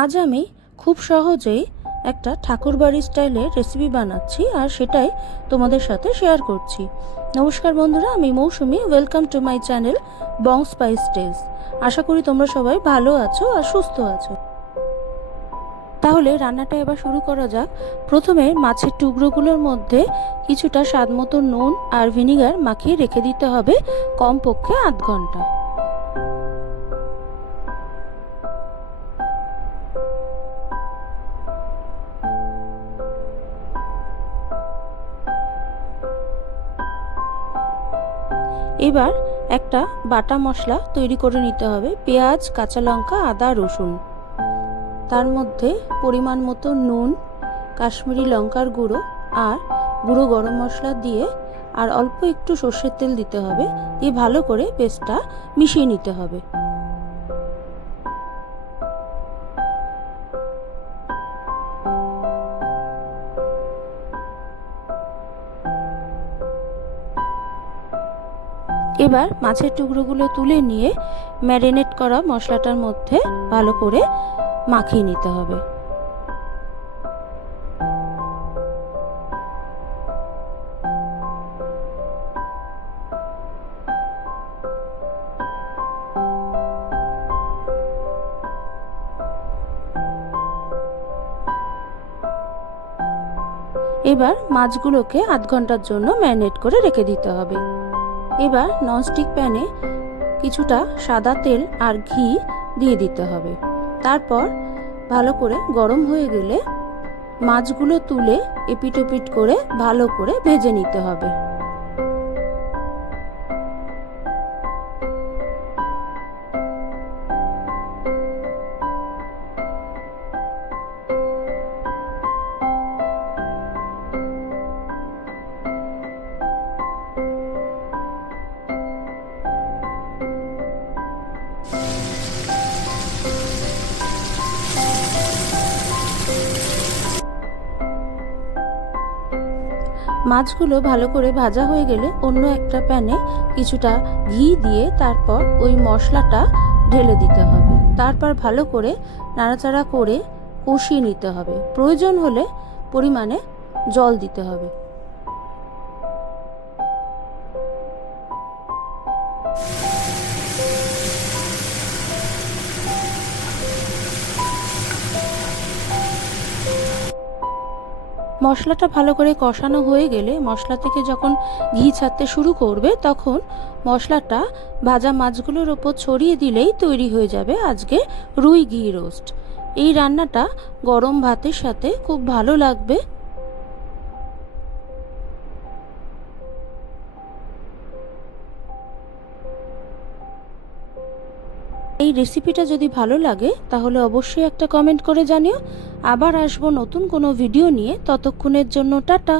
আজ আমি খুব সহজেই একটা ঠাকুরবাড়ি স্টাইলের রেসিপি বানাচ্ছি আর সেটাই তোমাদের সাথে শেয়ার করছি। নমস্কার বন্ধুরা, আমি Mousumi. Welcome to my channel Bong spice tales. আশা করি তোমরা সবাই ভালো আছো আর সুস্থ আছো। তাহলে রান্নাটা এবার শুরু করা যাক। প্রথমে মাছের টুকরোগুলোর মধ্যে কিছুটা স্বাদ মতো নুন আর ভিনিগার মাখিয়ে রেখে দিতে হবে কমপক্ষে আধ ঘন্টা। এবার একটা বাটা মশলা তৈরি করে নিতে হবে। পেঁয়াজ, কাঁচা লঙ্কা, আদা, রসুন, তার মধ্যে পরিমাণ মতো নুন, কাশ্মীরি লঙ্কার গুঁড়ো আর গুঁড়ো গরম মশলা দিয়ে আর অল্প একটু সর্ষের তেল দিতে হবে। দিয়ে ভালো করে পেস্টটা মিশিয়ে নিতে হবে। এবার মাছের টুকরোগুলো তুলে নিয়ে ম্যারিনেট করা মশলাটার মধ্যে ভালো করে মাখিয়ে নিতে হবে। এবার মাছগুলোকে আধ ঘন্টার জন্য ম্যারিনেট করে রেখে দিতে হবে। এবার ননস্টিক প্যানে কিছুটা সাদা তেল আর ঘি দিয়ে দিতে হবে। তারপর ভালো করে গরম হয়ে গেলে মাছগুলো তুলে এপিট ওপিট করে ভালো করে ভেজে নিতে হবে। মাছগুলো ভালো করে ভাজা হয়ে গেলে অন্য একটা প্যানে কিছুটা ঘি দিয়ে তারপর ওই মশলাটা ঢেলে দিতে হবে। তারপর ভালো করে নাড়াচাড়া করে কষিয়ে নিতে হবে। প্রয়োজন হলে পরিমাণে জল দিতে হবে। মশলাটা ভালো করে কষানো হয়ে গেলে মশলা থেকে যখন ঘি ছাড়তে শুরু করবে তখন মশলাটা ভাজা মাছগুলোর ওপর ছড়িয়ে দিলেই তৈরি হয়ে যাবে আজকে রুই ঘি রোস্ট। এই রান্নাটা গরম ভাতের সাথে খুব ভালো লাগবে। এই রেসিপিটা যদি ভালো লাগে তাহলে অবশ্যই একটা কমেন্ট করে জানিও। আবার আসবো নতুন কোনো ভিডিও নিয়ে। ততক্ষণের জন্য টাটা।